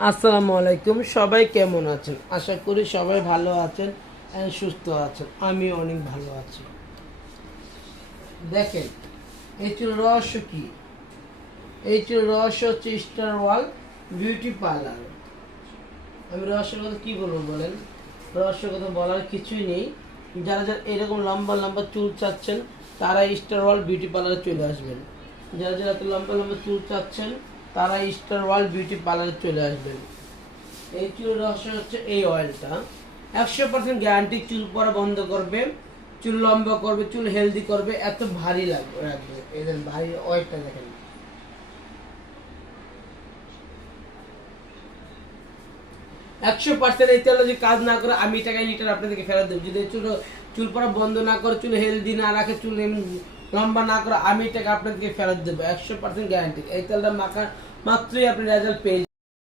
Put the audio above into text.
আসসালামু আলাইকুম, সবাই কেমন আছেন? আশা করি সবাই ভালো আছেন and সুস্থ আছেন। আমি অনেক ভালো আছি। দেখেন, এই চুল রহস্য কি? এই চুল রহস্য হচ্ছে স্টার ওয়াল বিউটি পার্লার। আমি রহস্যের কথা কি বলবো বলেন? রহস্যের কথা বলার কিছুই নেই। যারা যারা এরকম লম্বা লম্বা চুল চাচ্ছেন তারা স্টার ওয়াল বিউটি পার্লারে চলে আসবেন। যারা যারা এত লম্বা লম্বা চুল চাচ্ছেন তারা স্টার ওয়াল বিউটি পার্লারে চলে আসবেন। এই চুলের রহস্য হচ্ছে এই অয়েলটা 100% গ্যারান্টি। চুল পড়া বন্ধ করবে, চুল লম্বা করবে, চুল হেলদি করবে, এত ভারী লাগবে রাখবে। এদের ভারী অয়েলটা দেখেন। 100% এই তেল যদি কাজ না করে আমি টাকা লিটার আপনাদেরকে ফেরত দেবো। যদি চুল চুল পড়া বন্ধ না করে, চুল হেলদি না রাখে, চুল লম্বা না করে, আমি টাকা আপনাদেরকে ফেরত দেবো। 100% গ্যারান্টি। এই তেলটা মাখা মাত্রই আপনি রেজাল্ট পেয়ে